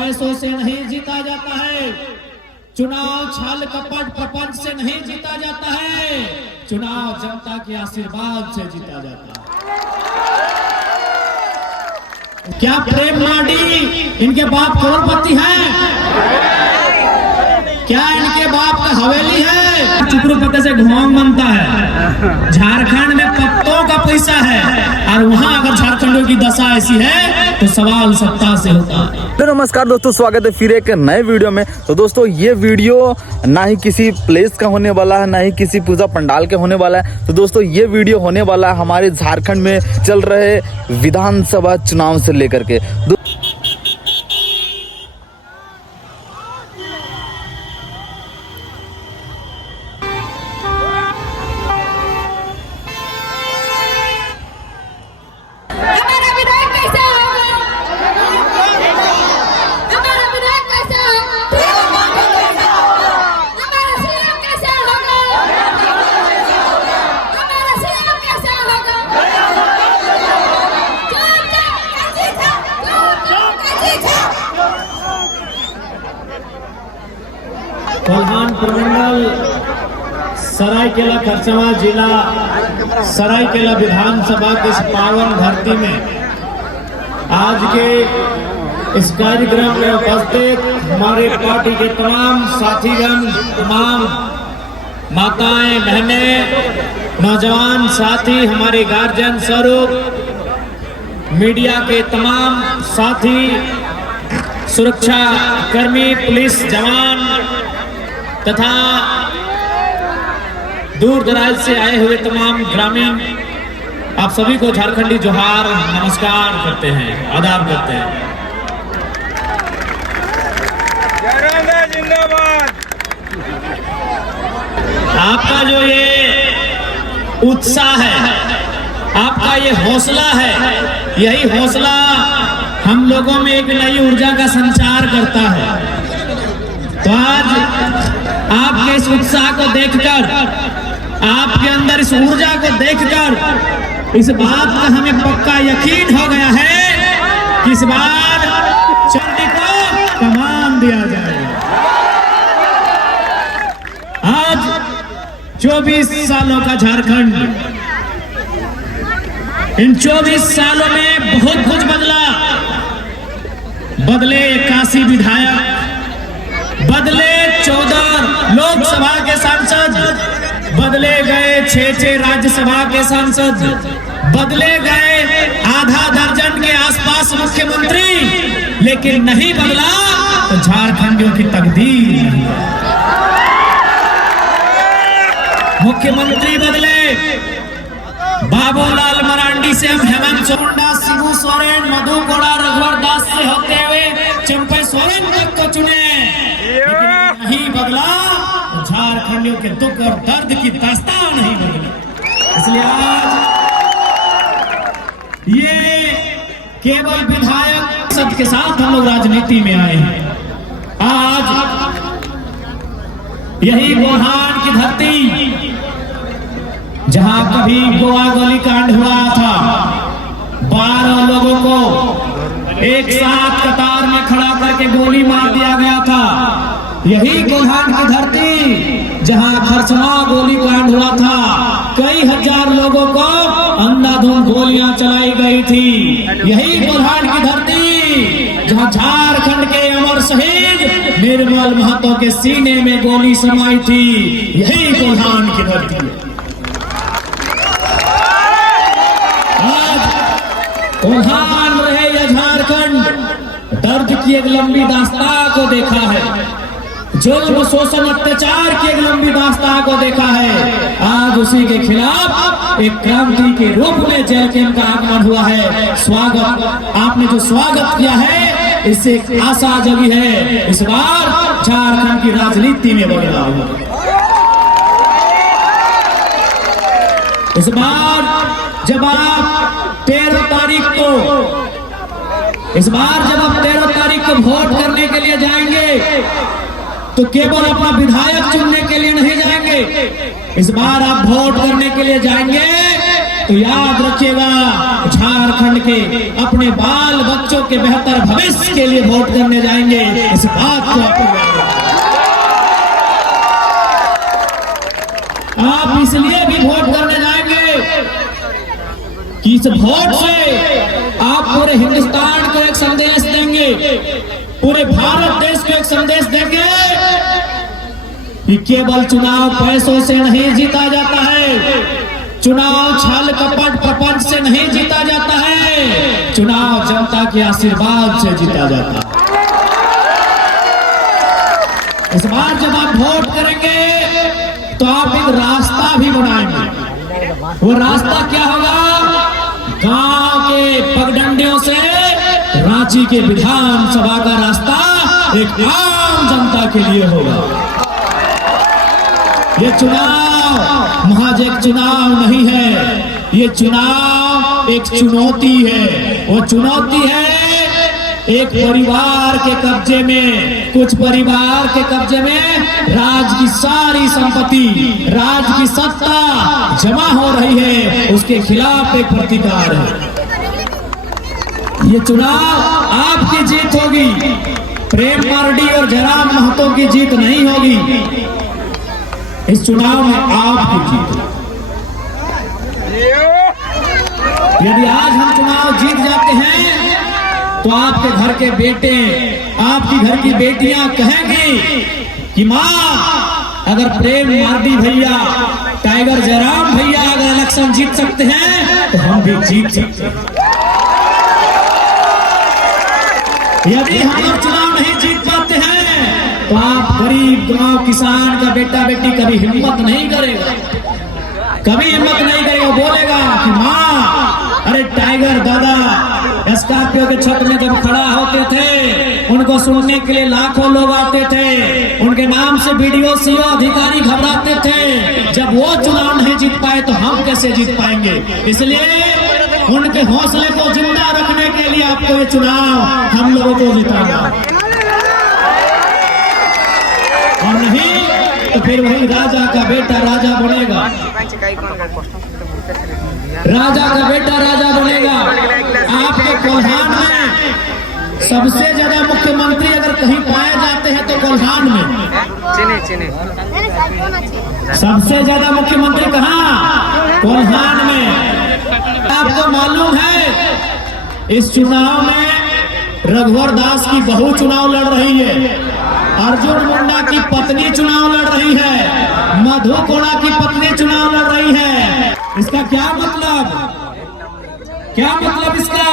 पैसों से नहीं जीता जाता है, चुनाव छल कपट प्रपंच से नहीं जीता जाता है, चुनाव जनता के आशीर्वाद से जीता जाता है। क्या प्रेम माडी इनके बाप करोड़पति हैं? क्या इनके बाप का हवेली है? चुकरू पत्ते से घुमाऊं बनता है। झारखंड में पत्तों का पैसा है और वहां अगर झारखंडों की दशा ऐसी है तो सवाल सत्ता से होता है। तो नमस्कार दोस्तों, स्वागत है फिर एक नए वीडियो में। तो दोस्तों ये वीडियो ना ही किसी प्लेस का होने वाला है, ना ही किसी पूजा पंडाल के होने वाला है। तो दोस्तों ये वीडियो होने वाला है हमारे झारखंड में चल रहे विधानसभा चुनाव से लेकर के। कोल्हान प्रमंडल सरायकेला खरसावां जिला सरायकेला विधानसभा के इस पावन धरती में आज के इस कार्यक्रम में उपस्थित हमारे पार्टी के तमाम साथीगण, तमाम माताएं, बहनें, नौजवान साथी, हमारे गार्जियन स्वरूप, मीडिया के तमाम साथी, सुरक्षा कर्मी, पुलिस जवान तथा दूर दराज से आए हुए तमाम ग्रामीण, आप सभी को झारखंडी जोहार, नमस्कार करते हैं, आदाब करते हैं। जिंदाबाद। आपका जो ये उत्साह है, आपका ये हौसला है, यही हौसला हम लोगों में एक नई ऊर्जा का संचार करता है। तो आज आपके इस उत्साह को देखकर, आपके अंदर इस ऊर्जा को देखकर इस बात का हमें पक्का यकीन हो गया है कि इस बार चंडी को कमान दिया जाएगा। आज 24 सालों का झारखंड, इन 24 सालों में बहुत कुछ बदला। बदले 81 विधायक, बदले 14 लोकसभा के सांसद, बदले गए 6 राज्यसभा के सांसद, बदले गए आधा दर्जन के आसपास मुख्यमंत्री, लेकिन नहीं बदला तो झारखंडियों की तकदीर नहीं। मुख्यमंत्री बदले, बाबूलाल मरांडी से हम हेमंत सोरेन, शिबू सोरेन, मधु कोड़ा, रघुवर दास से होते हुए चंपे सोरेन तक को चुने, लेकिन नहीं बदला तो झारखंडियों के दुख और दर्द की दास्तान नहीं बदली। इसलिए आज ये केवल विधायक सब के साथ हम लोग राजनीति में आए हैं। आज यही कोल्हान की धरती जहां कभी गोवा गोलीकांड हुआ था, 12 लोगों को एक साथ कतार में खड़ा करके गोली मार दिया गया था, यही कोल्हान की धरती जहां खरसावां गोलीकांड हुआ था, कई हजार लोगों को अंधाधुंध गोलियां चलाई गई थी, यही कोल्हान की धरती जहां झारखंड के अमर शहीद निर्मल महतो के सीने में गोली समाई थी, यही कोल्हान की धरती है। कोल्हान रहे या झारखंड, दर्द की एक लंबी दास्तां को देखा है, जुल्म, शोषण, अत्याचार की एक लंबी दास्तां को देखा है। आज उसी के खिलाफ एक क्रांति के रूप में जेल कैंप का आगमन हुआ है। स्वागत, आपने जो स्वागत किया है, इससे एक आशा जगी है, इस बार झारखंड की राजनीति में बदलाव होगा। इस बार जब आप 13 तारीख को, इस बार जब आप 13 तारीख को वोट करने के लिए जाएंगे तो केवल अपना विधायक चुनने के लिए नहीं जाएंगे। इस बार आप वोट करने के लिए जाएंगे तो याद रखिएगा, झारखंड के अपने बाल बच्चों के बेहतर भविष्य के लिए वोट करने जाएंगे। इस बात को आपको याद रखना। आप इसलिए भी वोट करने जाएंगे कि इस वोट से आप पूरे हिंदुस्तान को एक संदेश देंगे, पूरे भारत देश को एक संदेश देंगे कि केवल चुनाव पैसों से नहीं जीता जाता है, चुनाव छल कपट प्रपंच से नहीं जीता जाता है, चुनाव जनता के आशीर्वाद से जीता जाता है। इस बार जब आप वोट करेंगे तो आप एक रास्ता भी बनाएंगे। वो रास्ता क्या होगा? गांव के पगडंडियों से रांची के विधानसभा का रास्ता एक आम जनता के लिए होगा। ये चुनाव महज एक चुनाव नहीं है, ये चुनाव एक चुनौती है। वो चुनौती है एक परिवार के कब्जे में, कुछ परिवार के कब्जे में राज की सारी संपत्ति, राज की सत्ता जमा हो रही है, उसके खिलाफ एक प्रतिकार है। ये चुनाव आपकी जीत होगी, प्रेम मार्डी और जयराम महतो की जीत नहीं होगी। इस चुनाव में आपकी जीत है। यदि आज हम चुनाव जीत जाते हैं तो आपके घर के बेटे, आपकी घर की बेटियां कहेंगी कि माँ, अगर प्रेम मार्डी भैया, टाइगर जयराम भैया अगर इलेक्शन जीत सकते हैं तो हम भी जीत सकते हैं। यदि हम लोग चुनाव नहीं जीत पाते हैं तो आप गरीब गांव किसान का बेटा बेटी कभी हिम्मत नहीं करेगा, कभी हिम्मत नहीं करेगा। बोलेगा कि माँ, अरे टाइगर दादा स्कॉर्पियो के छत में जब खड़ा होते थे, उनको सुनने के लिए लाखों लोग आते थे, उनके नाम से वीडियो सीओ अधिकारी घबराते थे। जब वो चुनाव नहीं जीत पाए तो हम कैसे जीत पाएंगे? इसलिए उनके हौसले को जिंदा रखने के लिए आपको ये चुनाव हम लोगों को जिताना, और नहीं तो फिर वही राजा का बेटा राजा बनेगा, राजा का बेटा राजा बनेगा। आपके कोल्हान में सबसे ज्यादा मुख्यमंत्री अगर कहीं पाए जाते हैं तो कोल्हान में सबसे ज्यादा मुख्यमंत्री कहाँ? कोल्हान में। आपको मालूम है इस चुनाव में रघुवर दास की बहू चुनाव लड़ रही है, अर्जुन मुंडा की पत्नी चुनाव लड़ रही है, मधु कोड़ा की पत्नी चुनाव लड़ रही है। इसका क्या मतलब? क्या मतलब इसका?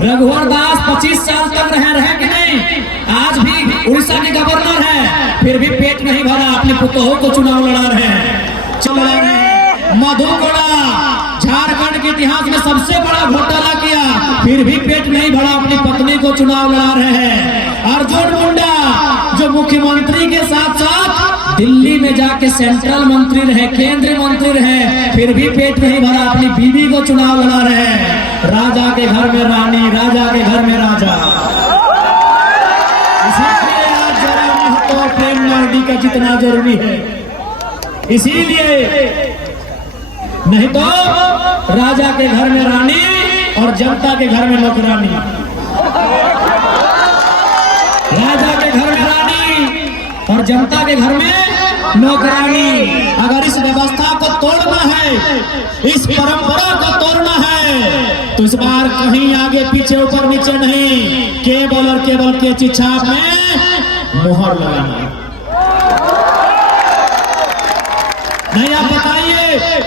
रघुवर दास 25 साल तक रहे कि नहीं? आज भी उड़ीसा के गवर्नर है, फिर भी पेट नहीं भरा, अपने पुतों को चुनाव लड़ा रहे हैं, चल रहे हैं। मधु कोड़ा झारखंड के इतिहास में सबसे बड़ा घोटाला किया, फिर भी पेट नहीं भरा, अपनी पत्नी को चुनाव लड़ा रहे हैं। अर्जुन मुंडा जो मुख्यमंत्री के साथ साथ दिल्ली में जाके सेंट्रल मंत्री रहे, केंद्रीय मंत्री रहे, फिर भी पेट नहीं भरा, अपनी बीवी को चुनाव लड़ा रहे हैं। राजा के घर में रानी, राजा के घर में राजा। इसीलिए आज जयराम महतो और प्रेम मार्डी का जितना जरूरी है, इसीलिए नहीं तो राजा के घर में रानी और जनता के घर में नौकरानी। राजा के घर में रानी और जनता के घर में नौकरानी। अगर इस व्यवस्था को तोड़ना है, इस परंपरा को तोड़ना है, तो इस बार कहीं आगे पीछे ऊपर नीचे नहीं, केवल और केवल कैंची छाप में मोहर लगाना है। नहीं, आप बताइए,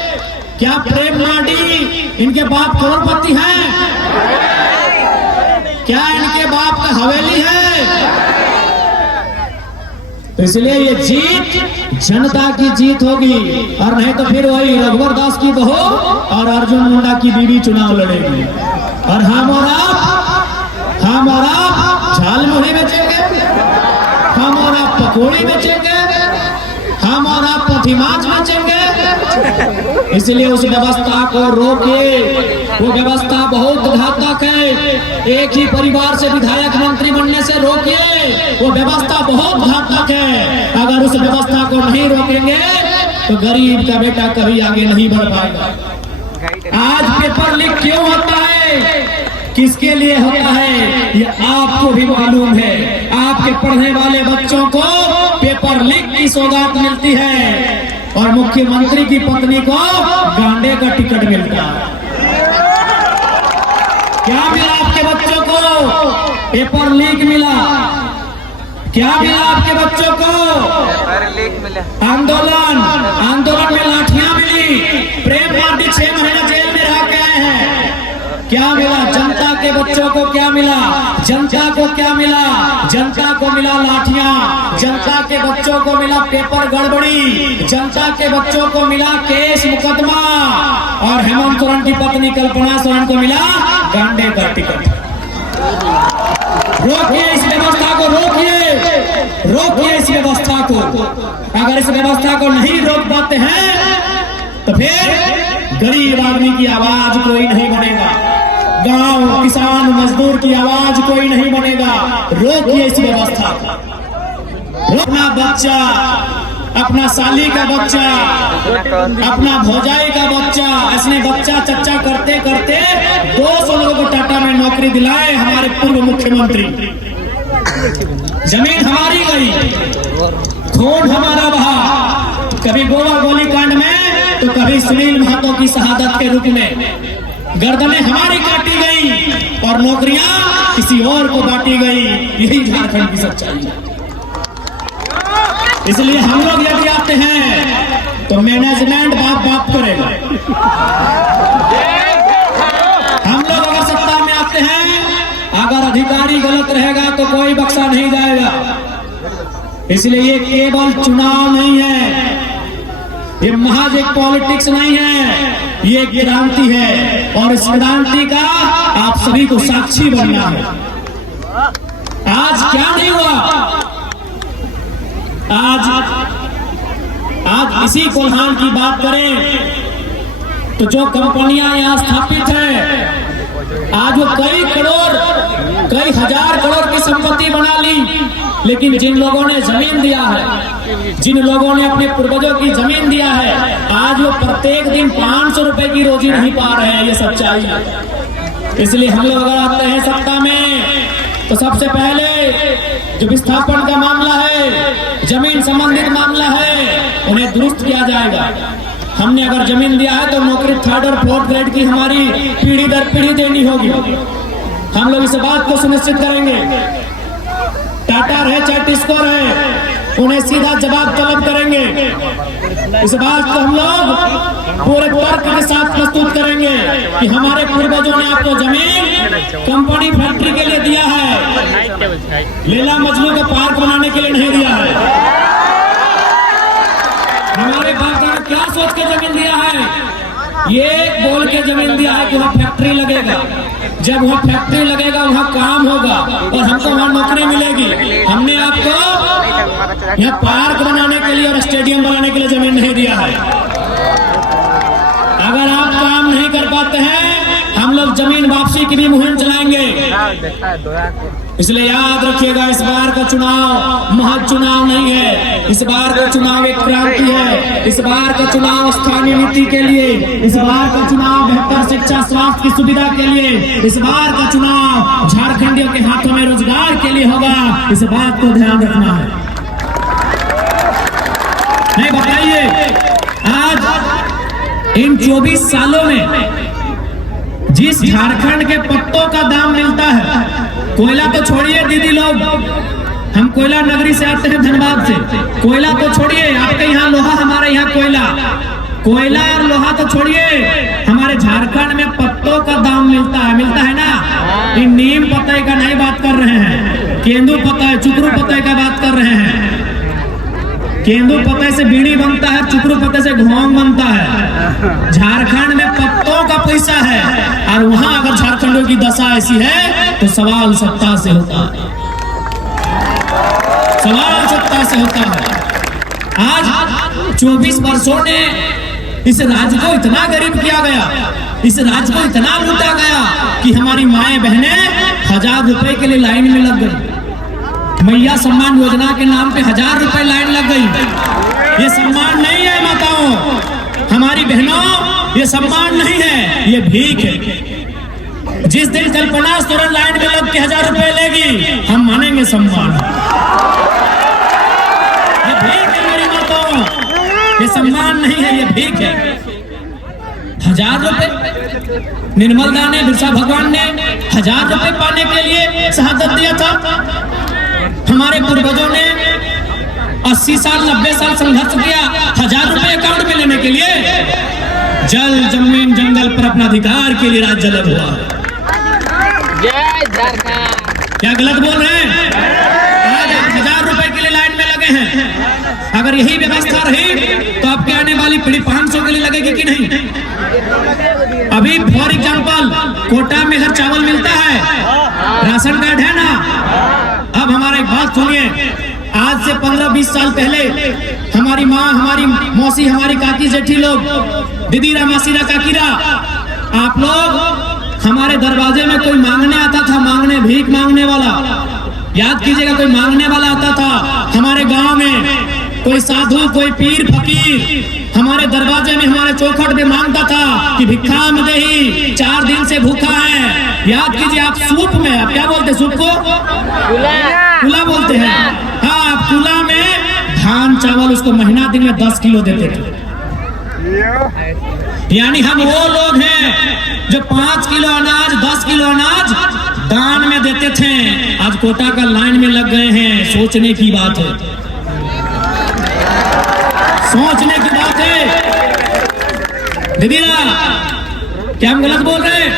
क्या प्रेम मार्डी इनके बाप करोड़पति हैं? क्या इनके बाप का हवेली है? तो इसलिए ये जीत जनता की जीत होगी, और नहीं तो फिर वही रघुवर दास की बहू और अर्जुन मुंडा की बीवी चुनाव लड़ेगी, और हम और आप झालमुड़ी बेचेंगे, हम और आप पकौड़ी बेचेंगे, हम और आप पथिमाच बेचेंगे। इसलिए उस व्यवस्था को रोके, वो व्यवस्था बहुत घातक है। एक ही परिवार से विधायक मंत्री बनने से रोकिए, वो व्यवस्था बहुत घातक है। अगर उस व्यवस्था को नहीं रोकेंगे तो गरीब का बेटा कभी आगे नहीं बढ़ पाएगा। आज पेपर लीक क्यों होता है, किसके लिए होता है, ये आपको भी मालूम है। आपके पढ़ने वाले बच्चों को पेपर लीक की सौगात मिलती है और मुख्यमंत्री की पत्नी को गांडे का टिकट मिलता है। क्या मिला आपके बच्चों को? पेपर लीक मिला। क्या मिला आपके बच्चों को? आंदोलन में लाठियां मिली। प्रेम पांडे 6 महीना जेल में रह के आए हैं। क्या मिला जनता के बच्चों को? क्या मिला जनता को? क्या मिला जनता को? मिला लाठियां। जनता के बच्चों को मिला पेपर गड़बड़ी। जनता के बच्चों को मिला केस मुकदमा। और हेमंत सोरेन की पत्नी कल्पना सोरेन को मिला गांडे का टिकट। रोकिए इस व्यवस्था को, रोकिए इस व्यवस्था को। अगर इस व्यवस्था को नहीं रोक पाते हैं तो फिर गरीब आदमी की आवाज कोई नहीं बनेगा, गांव किसान मजदूर की आवाज कोई नहीं बनेगा। रोकिए इस व्यवस्था को। अपना बच्चा, अपना साली का बच्चा, अपना भौजाई का बच्चा, ऐसे बच्चा चच्चा करते करते 200 लोगों को टाटा में नौकरी दिलाए हमारे पूर्व मुख्यमंत्री। जमीन हमारी गई, खून हमारा बहा, कभी गोवा गोलीकांड में तो कभी सुनील महतो की शहादत के रूप में। गर्दनें हमारी काटी गई और नौकरियां किसी और को बांटी गई। यही झारखंड की सच्चाई है। इसलिए हम लोग यदि आते हैं तो मैनेजमेंट बाप करेगा। हम लोग अगर सत्ता में आते हैं, अगर अधिकारी गलत रहेगा तो कोई बख्शा नहीं जाएगा। इसलिए ये केवल चुनाव नहीं है, ये महज एक पॉलिटिक्स नहीं है, ये एक क्रांति है। और इस क्रांति का आप सभी को साक्षी बनना है। आज क्या नहीं हुआ? आज इसी कोल्हान की बात करें तो जो कंपनियां यहाँ स्थापित है, आज वो कई करोड़, कई हजार करोड़ की संपत्ति बना ली। लेकिन जिन लोगों ने जमीन दिया है, जिन लोगों ने अपने पूर्वजों की जमीन दिया है, आज वो प्रत्येक दिन 500 रुपए की रोजी नहीं पा रहे हैं। ये सच्चाई है। इसलिए हम लोग अगर आते हैं सत्ता में तो सबसे पहले जो विस्थापन का मामला है, जमीन संबंधित मामला है, उन्हें दुरुस्त किया जाएगा। हमने अगर जमीन दिया है तो नौकरी 3rd और 4th ग्रेड की हमारी पीढ़ी दर पीढ़ी देनी होगी। हम लोग इस बात को सुनिश्चित करेंगे। टाटा रहे चाहे टिस्को रहे, उन्हें सीधा जवाब तलब करेंगे। इस बात को हम लोग पूरे तर्क के साथ प्रस्तुत करेंगे कि हमारे पूर्वजों ने आपको जमीन कंपनी फैक्ट्री के लिए दिया है, लैला मजनू का पार्क बनाने के लिए नहीं दिया है। हमारे बाप ने क्या सोच के जमीन दिया है? ये बोल के जमीन दिया है कि वहाँ फैक्ट्री लगेगा। जब वहाँ फैक्ट्री लगेगा वहाँ काम होगा और हमको वहाँ नौकरी मिलेगी। हमने आपको यहाँ पार्क बनाने के लिए और स्टेडियम बनाने के लिए जमीन नहीं दिया है। अगर आप काम नहीं कर पाते हैं, हम लोग जमीन वापसी की भी मुहिम चलाएंगे। इसलिए याद रखिएगा, इस बार का चुनाव महज चुनाव नहीं है। इस बार का चुनाव एक क्रांति है। इस बार का चुनाव स्थानीय नीति के लिए, इस बार का चुनाव बेहतर शिक्षा स्वास्थ्य की सुविधा के लिए, इस बार का चुनाव झारखंडियों के हाथों में रोजगार के लिए होगा। इस बात को ध्यान रखना है। नहीं बताइए, आज इन 24 सालों में जिस झारखंड के पत्तों का दाम मिलता है, कोयला तो छोड़िए दीदी लोग, हम कोयला नगरी से आते हैं धनबाद से। कोयला तो छोड़िए, आपके यहाँ लोहा, हमारे यहाँ कोयला और लोहा तो छोड़िए, हमारे झारखंड में पत्तों का दाम मिलता है ना। इन नीम पत्ते का नहीं बात कर रहे हैं, केंदू पत्ता, चुकरू पत्ते का बात कर रहे हैं। केंदू पत्ते से बीड़ी बनता है, चुकरू पत्ते से घोंग बनता है। झारखंड में पत्तों का पैसा है और वहां अगर झारखंडियों की दशा ऐसी है तो सवाल सत्ता से होता है, सवाल सत्ता से होता है। आज 24 वर्षों ने इस राज्य को इतना गरीब किया गया, इस राज्य को इतना लूटा गया कि हमारी माएं बहनें 1000 रुपए के लिए लाइन में लग गई। मैया सम्मान योजना के नाम पे 1000 रुपए लाइन लग गई। ये सम्मान नहीं है माताओं, हमारी बहनों ये सम्मान नहीं है, ये भीख है। जिस दिन कल्पना सोरेन लाइन में लग के 1000 रुपए लेगी, हम मानेंगे सम्मान। ये भीख है मेरी बातों, ये सम्मान नहीं है, ये भीख है। 1000 रुपए निर्मलदा ने, बिरसा भगवान ने 1000 रुपए पाने के लिए शहादत दिया था। हमारे पूर्वजों ने 80 साल 90 साल संघर्ष किया 1000 रुपए अकाउंट में लेने के लिए। जल जमीन जंगल पर अपना अधिकार के लिए राज्य अलग हुआ। जय झारखंड। क्या गलत बोल रहे हैं? आज आप 1000 रुपए के लिए लाइन में लगे हैं। अगर यही व्यवस्था रही तो आपके आने वाली पीढ़ी 500 के लिए लगेगी कि नहीं? अभी फॉर एग्जाम्पल कोटा में हर चावल मिलता है, राशन कार्ड है ना। अब हमारा एक बात सुनिए, आज से 15-20 साल पहले हमारी माँ, हमारी मौसी, हमारी काकी जेठी लोग, दीदीरा मासीरा काकीरा, आप लोग हमारे दरवाजे में कोई मांगने आता था, मांगने, भीख मांगने वाला, याद कीजिएगा, कोई मांगने वाला आता था हमारे गांव में। कोई साधु, कोई पीर फकीर हमारे दरवाजे में, हमारे चौखट में मांगता था कि भिक्षा में दही, 4 दिन से भूखा है। याद कीजिए, आप सूप में, आप क्या बोलते हैं सूप को? कुला बोलते हैं। हाँ, आप कुला में धान चावल उसको महीना दिन में 10 किलो देते थे। यानी हम वो लोग हैं जो 5 किलो अनाज, 10 किलो अनाज दान में देते थे। आज कोटा का लाइन में लग गए हैं। सोचने की बात है, सोचने की बात है। दीदीरा, क्या हम गलत बोल रहे हैं?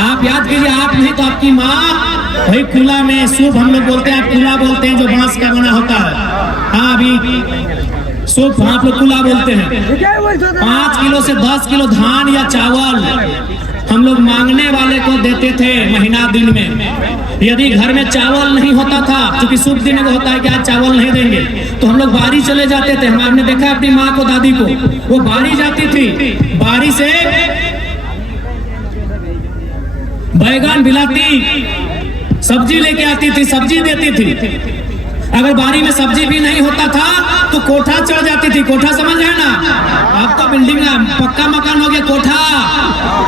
आप याद कीजिए, आप नहीं तो आपकी माँ वही कुला में सूप, हम लोग बोलते हैं, आप कुला बोलते हैं, जो बांस का बना होता है। हाँ, अभी सूप आप लोग कुला बोलते हैं। 5 किलो से 10 किलो धान या चावल हम लोग मांगने वाले को देते थे महीना दिन में। यदि घर में चावल नहीं होता था, क्योंकि शुभ दिन को होता है कि आज चावल नहीं देंगे, तो हम लोग बारी चले जाते थे। हमने देखा अपनी माँ को, दादी को, वो बारी जाती थी, बारी से बैगन बिलाती, सब्जी लेके आती थी, सब्जी देती थी। अगर बारी में सब्जी भी नहीं होता था तो कोठा चढ़ जाती थी। कोठा समझ रहे ना? अब तो बिल्डिंग पक्का मकान हो गया, कोठा।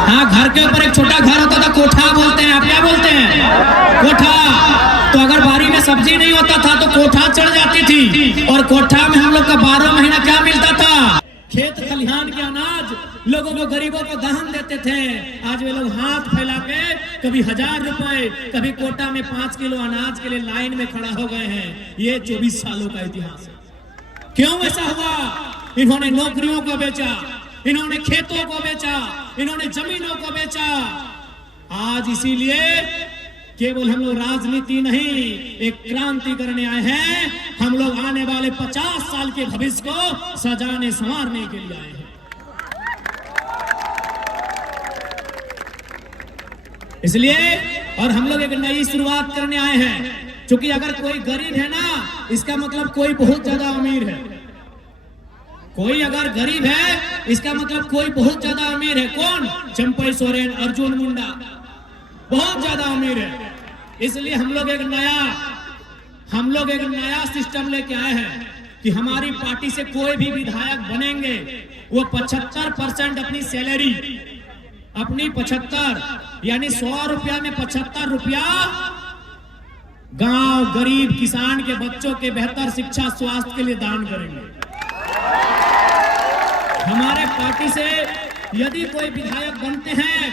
हाँ, घर के ऊपर एक छोटा घर होता था, कोठा बोलते हैं। आप क्या बोलते हैं? कोठा। तो अगर बारी में सब्जी नहीं होता था तो कोठा चढ़ जाती थी, और कोठा में हम लोग का 12 महीना क्या मिलता था? खेत खलिहान के अनाज लोगों को, गरीबों को दान देते थे। आज वे लोग हाथ फैला के कभी 1000 रुपए, कभी कोटा में 5 किलो अनाज के लिए लाइन में खड़ा हो गए हैं। ये 24 सालों का इतिहास है। क्यों ऐसा हुआ? इन्होंने नौकरियों को बेचा, इन्होंने खेतों को बेचा, इन्होंने जमीनों को बेचा। आज इसीलिए केवल हम लोग राजनीति नहीं, एक क्रांति करने आए हैं। हम लोग आने वाले 50 साल के भविष्य को सजाने संवारने के लिए आए हैं। इसलिए और हम लोग एक नई शुरुआत करने आए हैं। क्योंकि अगर कोई गरीब है ना, इसका मतलब कोई बहुत ज्यादा अमीर है। कोई अगर गरीब है, इसका मतलब कोई बहुत ज्यादा अमीर है। कौन? चंपई सोरेन, अर्जुन मुंडा बहुत ज्यादा अमीर है। इसलिए हम लोग एक नया सिस्टम लेके आए हैं कि हमारी पार्टी से कोई भी विधायक बनेंगे, वो 75% अपनी सैलरी, अपनी 75 यानी 100 रुपया में 75 रुपया गांव, गरीब किसान के बच्चों के बेहतर शिक्षा, स्वास्थ्य के लिए दान करेंगे। हमारे पार्टी से यदि कोई विधायक बनते हैं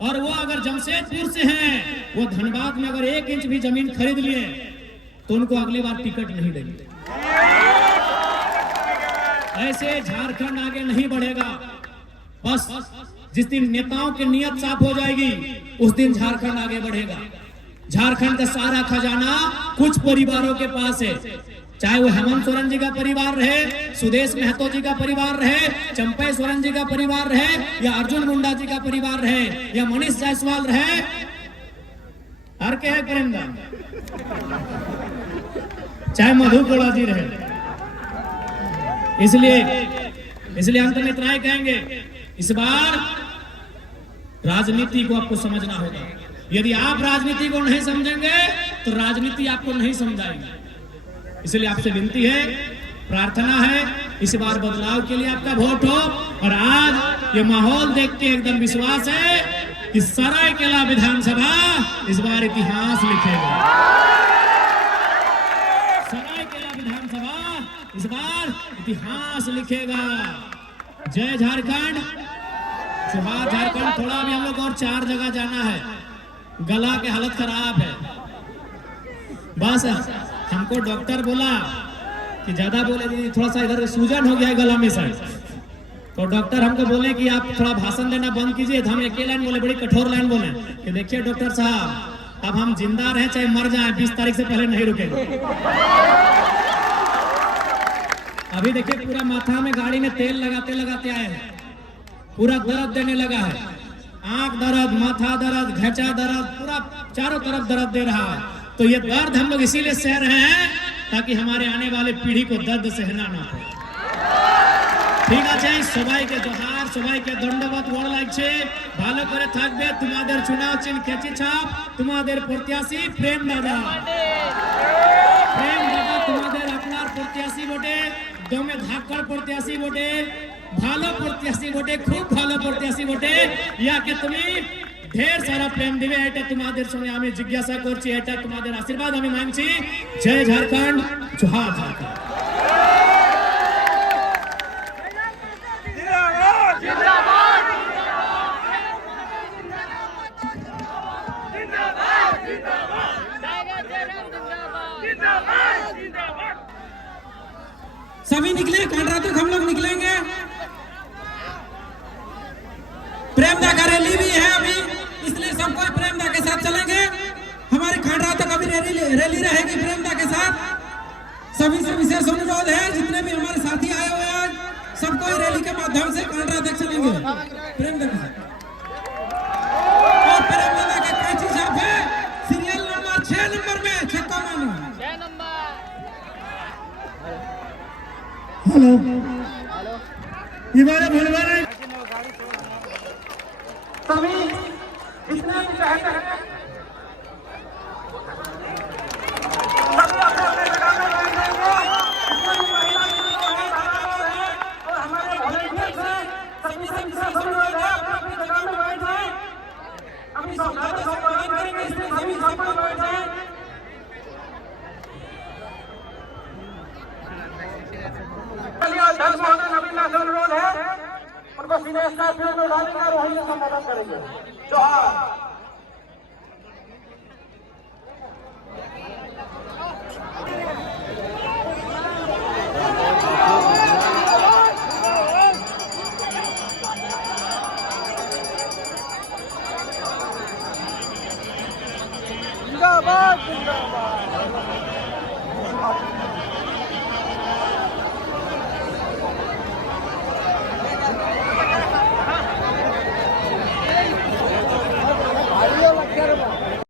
और वो अगर जमशेदपुर से हैं, वो धनबाद में अगर 1 इंच भी जमीन खरीद लिए तो उनको अगली बार टिकट नहीं देंगे। ऐसे झारखंड आगे नहीं बढ़ेगा। बस जिस दिन नेताओं की नियत साफ हो जाएगी, उस दिन झारखंड आगे बढ़ेगा। झारखंड का सारा खजाना कुछ परिवारों के पास है, चाहे वो हेमंत सोरेन जी का परिवार रहे, सुदेश महतो जी का परिवार रहे, चंपई सोरेन जी का परिवार रहे, या अर्जुन मुंडा जी का परिवार रहे, या मनीष जायसवाल रहे, हर के है करेंगे, चाहे मधु कोड़ा जी रहे। इसलिए अंत में इतना ही कहेंगे, इस बार राजनीति को आपको समझना होगा। यदि आप राजनीति को नहीं समझेंगे तो राजनीति आपको नहीं समझाएगी। इसलिए आपसे विनती है, प्रार्थना है इस बार बदलाव के लिए आपका वोट हो। और आज ये माहौल देख के एकदम विश्वास है कि सरायकेला विधानसभा इस बार इतिहास लिखेगा। सरायकेला विधानसभा इस बार इतिहास लिखेगा। जय झारखंड, जोहार झारखंड। थोड़ा भी हम लोग और 4 जगह जाना है, गला की हालत खराब है। बस हमको डॉक्टर बोला कि ज्यादा बोले थोड़ा सा इधर सूजन हो गया है गला में सर, तो डॉक्टर हमको बोले कि आप थोड़ा भाषण देना बंद कीजिए। तो हम एक लाइन बोले, बड़ी कठोर लाइन बोले कि देखिए डॉक्टर साहब, अब हम जिंदा रहे चाहे मर जाए, 20 तारीख से पहले नहीं रुकेंगे। अभी देखिए पूरा माथा में गाड़ी में तेल लगाते लगाते आए हैं, पूरा दर्द देने लगा है। आंख दर्द, माथा दर्द, घेचा दर्द, पूरा चारों तरफ दर्द दे रहा है। तो ये दर्द हम लोग इसीलिए सह रहे हैं ताकि हमारे आने वाले पीढ़ी को दर्द सहना ना पड़े। ঠিক আছে, সবাইকে জোহার, সবাইকে ধন্যবাদ। বড় লাগছে, ভালো করে থাকবে। তোমাদের চুনাও চিহ্ন খেচি ছাপ, তোমাদের প্রত্যাশী প্রেম দাদা। প্রেম দাদা তোমাদের আপনার প্রত্যাশী বটে, দমে ধাক্কার প্রত্যাশী বটে, ভালো প্রত্যাশী বটে, খুব ভালো প্রত্যাশী বটে। ইয়াকে তুমি ঢের সারা প্রেম দিবে, এটা তোমাদের সঙ্গে আমি জিজ্ঞাসা করছি, এটা তোমাদের আশীর্বাদ আমি মানছি। জয় ঝাড়খণ্ড, জোহার ঝাড়খণ্ড। सभी निकले, कांडरा तक हम लोग निकलेंगे। प्रेमदा का रैली भी है अभी, इसलिए सब कोई प्रेमदा के साथ चलेंगे। हमारे खांडरा तक अभी रैली रहेगी प्रेमदा के साथ। सभी से विशेष अनुरोध है, जितने भी हमारे साथी आए हुए हैं सब कोई रैली के माध्यम से कांडरा तक चलेंगे प्रेमदा के साथ। और प्रेमदा के कैची साहब है सीरियल नंबर 6 नंबर में, छक्का मानो 6 नंबर। हेलो इबारे भलवाने सभी जितने भी चाहते हैं सभी अपने अपने जगह में बैठ जाएंगे। इसमें महिला और हमारे वॉलंटियर्स हैं, सभी से विशेष अनुरोध है अपने अपनी जगह में बैठ जाएं। अभी समझौते से प्रदान करेंगे, इसलिए सभी सब बैठ जाएं। अध्यक्ष महोदय नवीन नाथ अनुरोध है, उनको सीधे स्कॉर्पियो में डालेंगे और वहीं से संबोधन करेंगे। जोहार। जिंदाबाद जिंदाबाद।